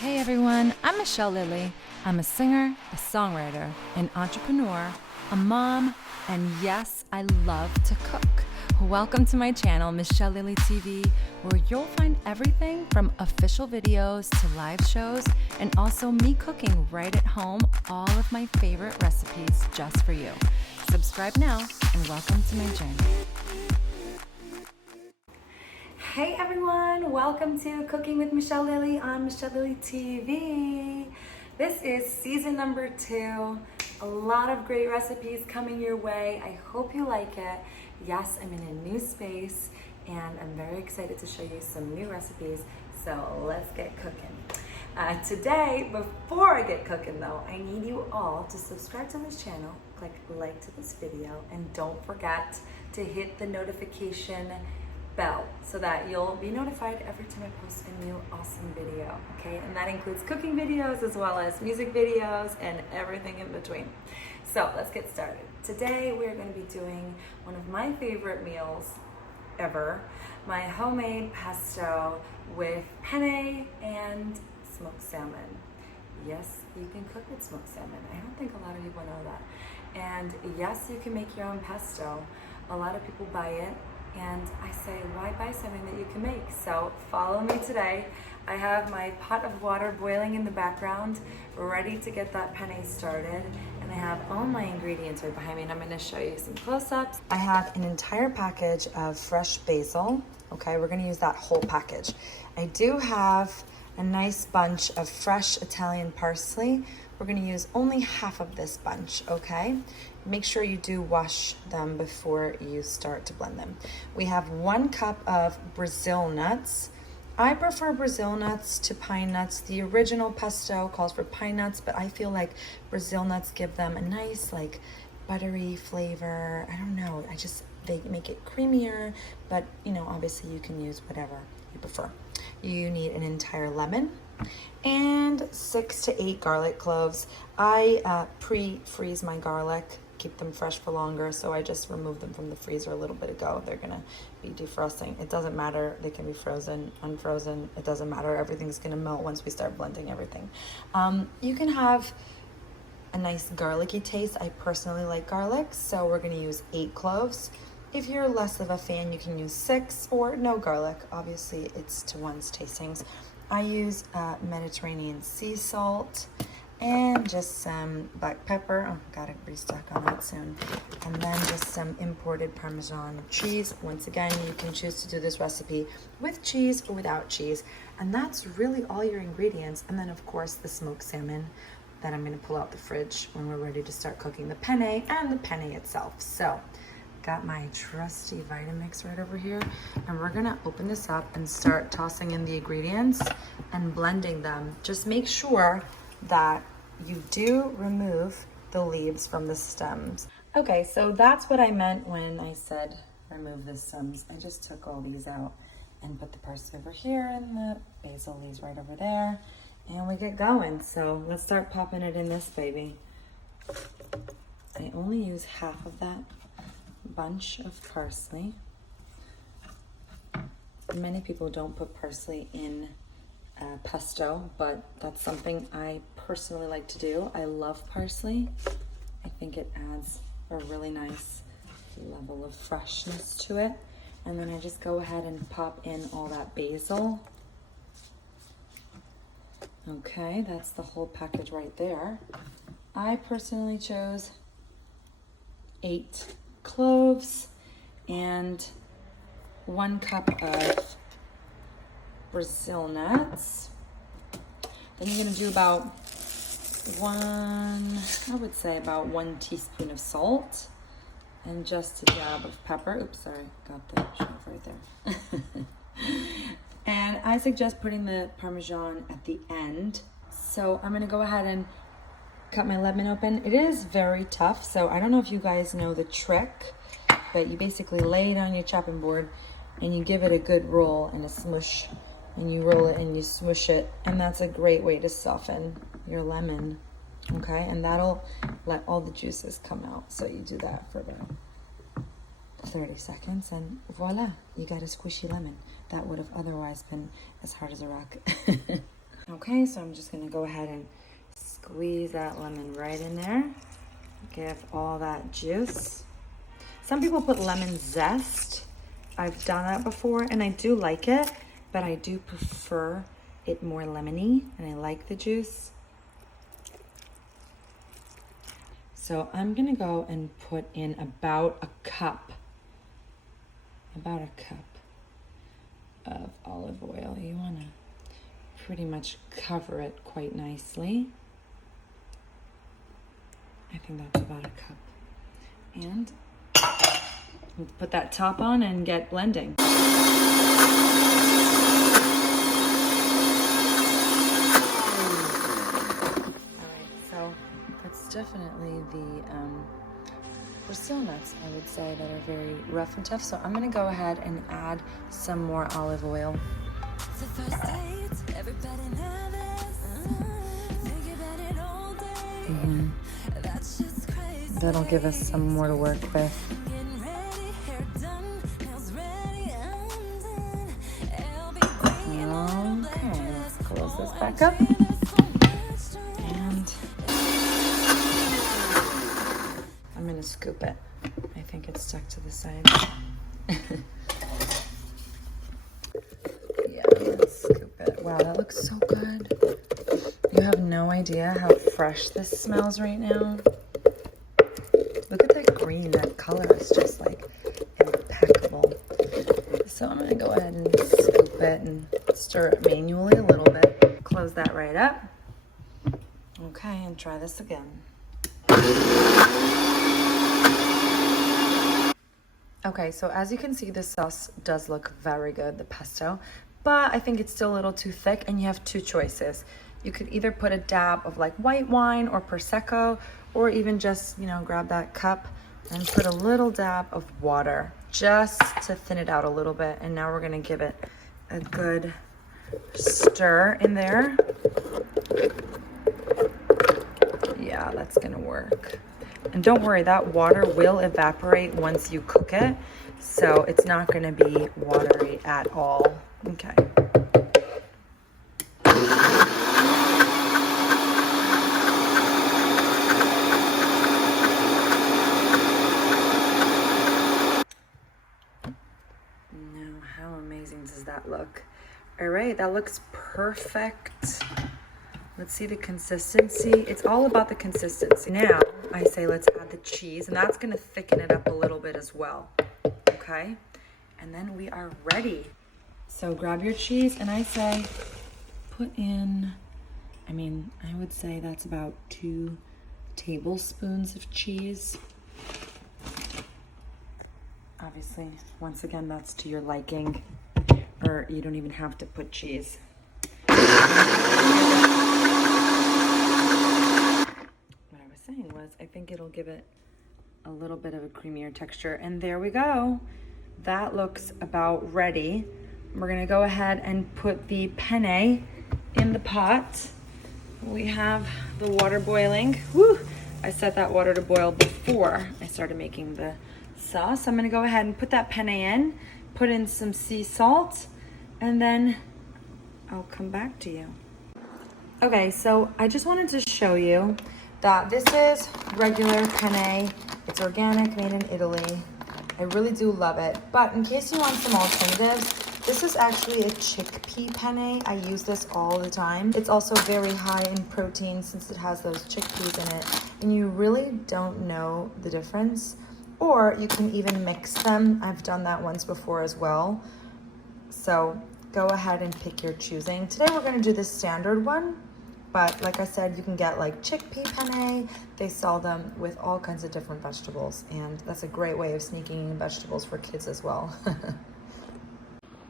Hey everyone, I'm Michelle Lilly. I'm a singer, a songwriter, an entrepreneur, a mom, and yes, I love to cook. Welcome to my channel, Michelle Lilly TV, where you'll find everything from official videos to live shows, and also me cooking right at home all of my favorite recipes just for you. Subscribe now, and welcome to my journey. Hey everyone, welcome to Cooking with Michelle Lilly on Michelle Lilly TV. This is season number 2. A lot of great recipes coming your way. I hope you like it. Yes, I'm in a new space and I'm very excited to show you some new recipes. So let's get cooking. Today, before I get cooking though, I need you all to subscribe to this channel, click like to this video, and don't forget to hit the notification bell so that you'll be notified every time I post a new awesome video, okay? And that includes cooking videos as well as music videos and everything in between. So let's get started. Today we're going to be doing one of my favorite meals ever, my homemade pesto with penne and smoked salmon. Yes, you can cook with smoked salmon. I don't think a lot of people know that. And yes, you can make your own pesto. A lot of people buy it. And I say, why buy something that you can make? So follow me today. I have my pot of water boiling in the background, ready to get that penne started. And I have all my ingredients right behind me, and I'm gonna show you some close-ups. I have an entire package of fresh basil. Okay, we're gonna use that whole package. I do have a nice bunch of fresh Italian parsley. We're gonna use only half of this bunch, okay? Make sure you do wash them before you start to blend them. We have 1 cup of Brazil nuts. I prefer Brazil nuts to pine nuts. The original pesto calls for pine nuts, but I feel like Brazil nuts give them a nice, like, buttery flavor. I don't know, they make it creamier, but you know, obviously you can use whatever you prefer. You need an entire lemon and 6 to 8 garlic cloves. I pre-freeze my garlic, keep them fresh for longer, so I just removed them from the freezer a little bit ago. They're gonna be defrosting. It doesn't matter, they can be frozen, unfrozen, it doesn't matter. Everything's gonna melt once we start blending everything. You can have a nice garlicky taste. I personally like garlic, so we're gonna use 8 cloves. If you're less of a fan, you can use 6 or no garlic. Obviously, it's to one's tastings. I use Mediterranean sea salt and just some black pepper. Oh, gotta restock on that soon. And then just some imported Parmesan cheese. Once again, you can choose to do this recipe with cheese or without cheese. And that's really all your ingredients. And then of course, the smoked salmon that I'm gonna pull out the fridge when we're ready to start cooking the penne and the penne itself. So, got my trusty Vitamix right over here, and we're gonna open this up and start tossing in the ingredients and blending them. Just make sure that you do remove the leaves from the stems. Okay, so that's what I meant when I said remove the stems. I just took all these out and put the parsley over here and the basil leaves right over there, and we get going. So let's start popping it in this baby. I only use half of that bunch of parsley. Many people don't put parsley in pesto, but that's something I personally like to do. I love parsley. I think it adds a really nice level of freshness to it. And then I just go ahead and pop in all that basil. Okay, that's the whole package right there. I personally chose 8 cloves and 1 cup of Brazil nuts. Then you're gonna do about about 1 teaspoon of salt and just a dab of pepper. Oops, sorry, got the chef right there. And I suggest putting the Parmesan at the end. So I'm gonna go ahead and cut my lemon open. It is very tough, so I don't know if you guys know the trick, but you basically lay it on your chopping board and you give it a good roll and a smush, and you roll it and you smush it, and that's a great way to soften your lemon, okay? And that'll let all the juices come out. So you do that for about 30 seconds and voila, you got a squishy lemon. That would have otherwise been as hard as a rock. Okay, so I'm just gonna go ahead and squeeze that lemon right in there. Give all that juice. Some people put lemon zest. I've done that before and I do like it, but I do prefer it more lemony and I like the juice. So I'm gonna go and put in about a cup of olive oil. You wanna pretty much cover it quite nicely. I think that's about a cup. And let's put that top on and get blending. All right, so that's definitely the Brazil nuts, I would say, that are very rough and tough. So I'm gonna go ahead and add some more olive oil. It's the first date, everybody nervous. Think about it all day. That's just crazy. That'll give us some more to work with. Okay, let's close this back up. And I'm gonna scoop it. I think it's stuck to the side. Yeah, let's scoop it. Wow, that looks so good. You have no idea how fresh this smells right now. Look at that green, that color is just like impeccable. So I'm gonna go ahead and scoop it and stir it manually a little bit. Close that right up. Okay, and try this again. Okay, so as you can see, the sauce does look very good, the pesto, but I think it's still a little too thick and you have two choices. You could either put a dab of like white wine or Prosecco, or even just, you know, grab that cup and put a little dab of water just to thin it out a little bit. And now we're gonna give it a good stir in there. Yeah, that's gonna work. And don't worry, that water will evaporate once you cook it, so it's not gonna be watery at all. Okay. Now, how amazing does that look? All right, that looks perfect. Let's see the consistency. It's all about the consistency. Now, I say let's add the cheese, and that's gonna thicken it up a little bit as well, okay? And then we are ready. So grab your cheese, and I say put in, I would say that's about 2 tablespoons of cheese. Obviously, once again, that's to your liking, or you don't even have to put cheese. Was I think it'll give it a little bit of a creamier texture. And there we go. That looks about ready. We're gonna go ahead and put the penne in the pot. We have the water boiling. Woo! I set that water to boil before I started making the sauce. I'm gonna go ahead and put that penne in, put in some sea salt, and then I'll come back to you. Okay, so I just wanted to show you that this is regular penne. It's organic, made in Italy. I really do love it. But in case you want some alternatives, this is actually a chickpea penne. I use this all the time. It's also very high in protein since it has those chickpeas in it. And you really don't know the difference. Or you can even mix them. I've done that once before as well. So go ahead and pick your choosing. Today we're gonna do the standard one. But like I said, you can get like chickpea penne. They sell them with all kinds of different vegetables. And that's a great way of sneaking in vegetables for kids as well.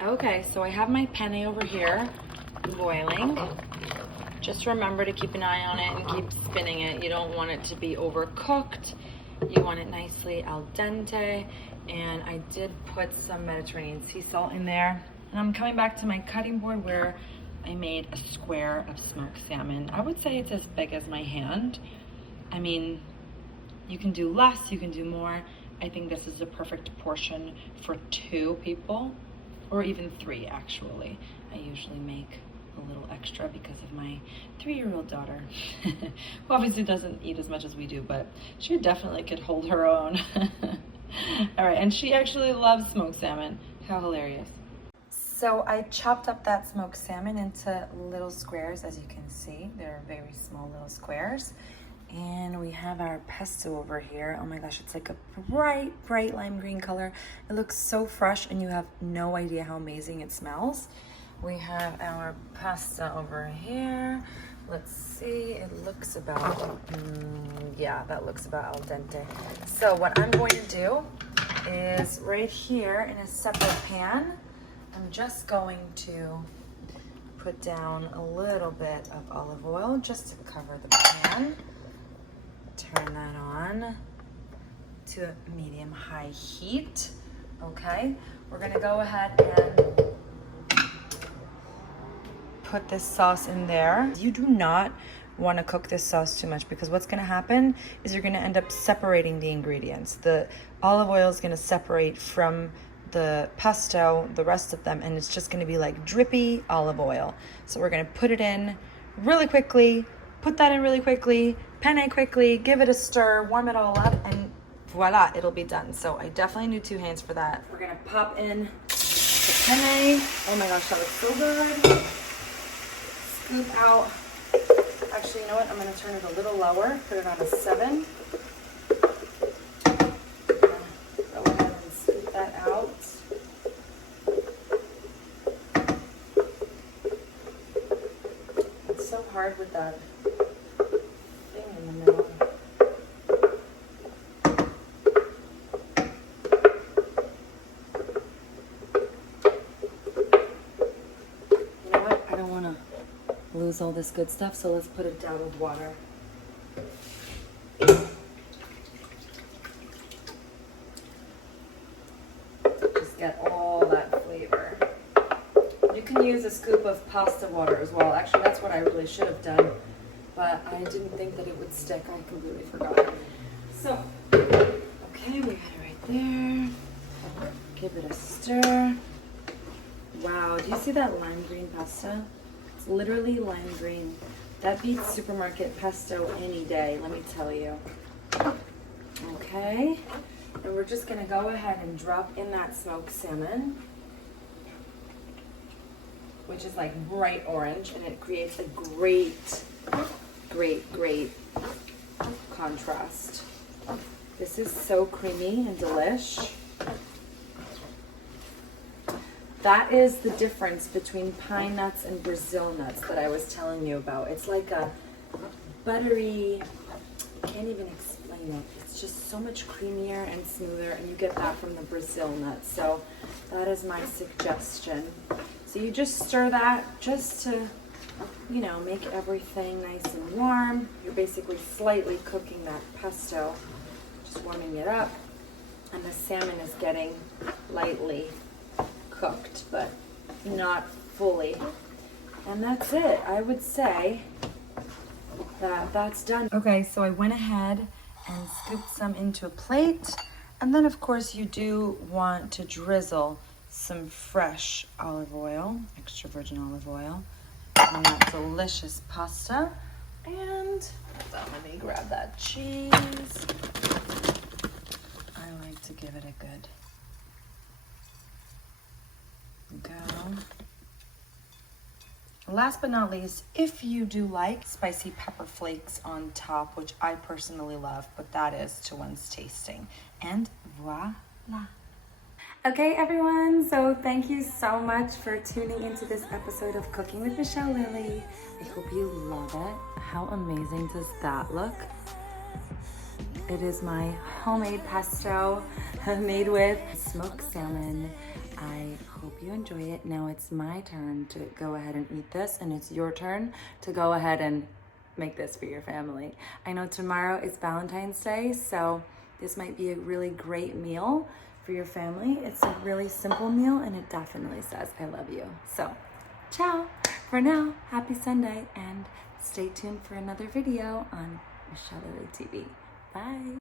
Okay, so I have my penne over here boiling. Just remember to keep an eye on it and keep spinning it. You don't want it to be overcooked. You want it nicely al dente. And I did put some Mediterranean sea salt in there. And I'm coming back to my cutting board where I made a square of smoked salmon. I would say it's as big as my hand. I mean, you can do less, you can do more. I think this is the perfect portion for 2 people, or even 3 actually. I usually make a little extra because of my 3-year-old daughter, who obviously doesn't eat as much as we do, but she definitely could hold her own. All right, and she actually loves smoked salmon. How hilarious. So I chopped up that smoked salmon into little squares, as you can see. They're very small little squares. And we have our pesto over here. Oh my gosh, it's like a bright, bright lime green color. It looks so fresh and you have no idea how amazing it smells. We have our pasta over here. Let's see, it looks about, yeah, that looks about al dente. So what I'm going to do is right here in a separate pan, I'm just going to put down a little bit of olive oil just to cover the pan. Turn that on to a medium-high heat. Okay, we're gonna go ahead and put this sauce in there. You do not want to cook this sauce too much because what's going to happen is you're going to end up separating the ingredients. The olive oil is going to separate from the pesto, the rest of them, and it's just going to be like drippy olive oil. So we're going to put it in really quickly, put that in really quickly, penne quickly, give it a stir, warm it all up, and voila, it'll be done. So I definitely need 2 hands for that. We're going to pop in the penne. Oh my gosh, that looks so good. Scoop out. Actually, you know what? I'm going to turn it a little lower, put it on a 7. Go ahead and scoop that out. It's so hard with that thing in the middle. You know what? I don't want to lose all this good stuff, so let's put it down with water. Just get all that flavor. You can use a scoop of pasta water as well. Actually, that's what I really should have done, but I didn't think that it would stick. I completely forgot. So, okay, we got it right there. Give it a stir. Wow, do you see that lime green pasta? Literally lime green. That beats supermarket pesto any day, let me tell you. Okay, and we're just gonna go ahead and drop in that smoked salmon, which is like bright orange, and it creates a great, great, great contrast. This is so creamy and delish. That is the difference between pine nuts and Brazil nuts that I was telling you about. It's like a buttery, I can't even explain it. It's just so much creamier and smoother, and you get that from the Brazil nuts. So that is my suggestion. So you just stir that just to, you know, make everything nice and warm. You're basically slightly cooking that pesto, just warming it up. And the salmon is getting lightly cooked, but not fully. And that's it. I would say that that's done. Okay, so I went ahead and scooped some into a plate. And then of course you do want to drizzle some fresh olive oil, extra virgin olive oil, on that delicious pasta. And let me grab that cheese. I like to give it a good go. Last but not least, if you do like spicy pepper flakes on top, which I personally love, but that is to one's tasting. And voila. Okay, everyone, so thank you so much for tuning into this episode of Cooking with Michelle Lily. I hope you love it. How amazing does that look? It is my homemade pesto made with smoked salmon. I hope you enjoy it. Now it's my turn to go ahead and eat this, and it's your turn to go ahead and make this for your family. I know tomorrow is Valentine's Day, so this might be a really great meal for your family. It's a really simple meal, and it definitely says I love you. So, ciao for now. Happy Sunday, and stay tuned for another video on Michelle Lily TV. Bye.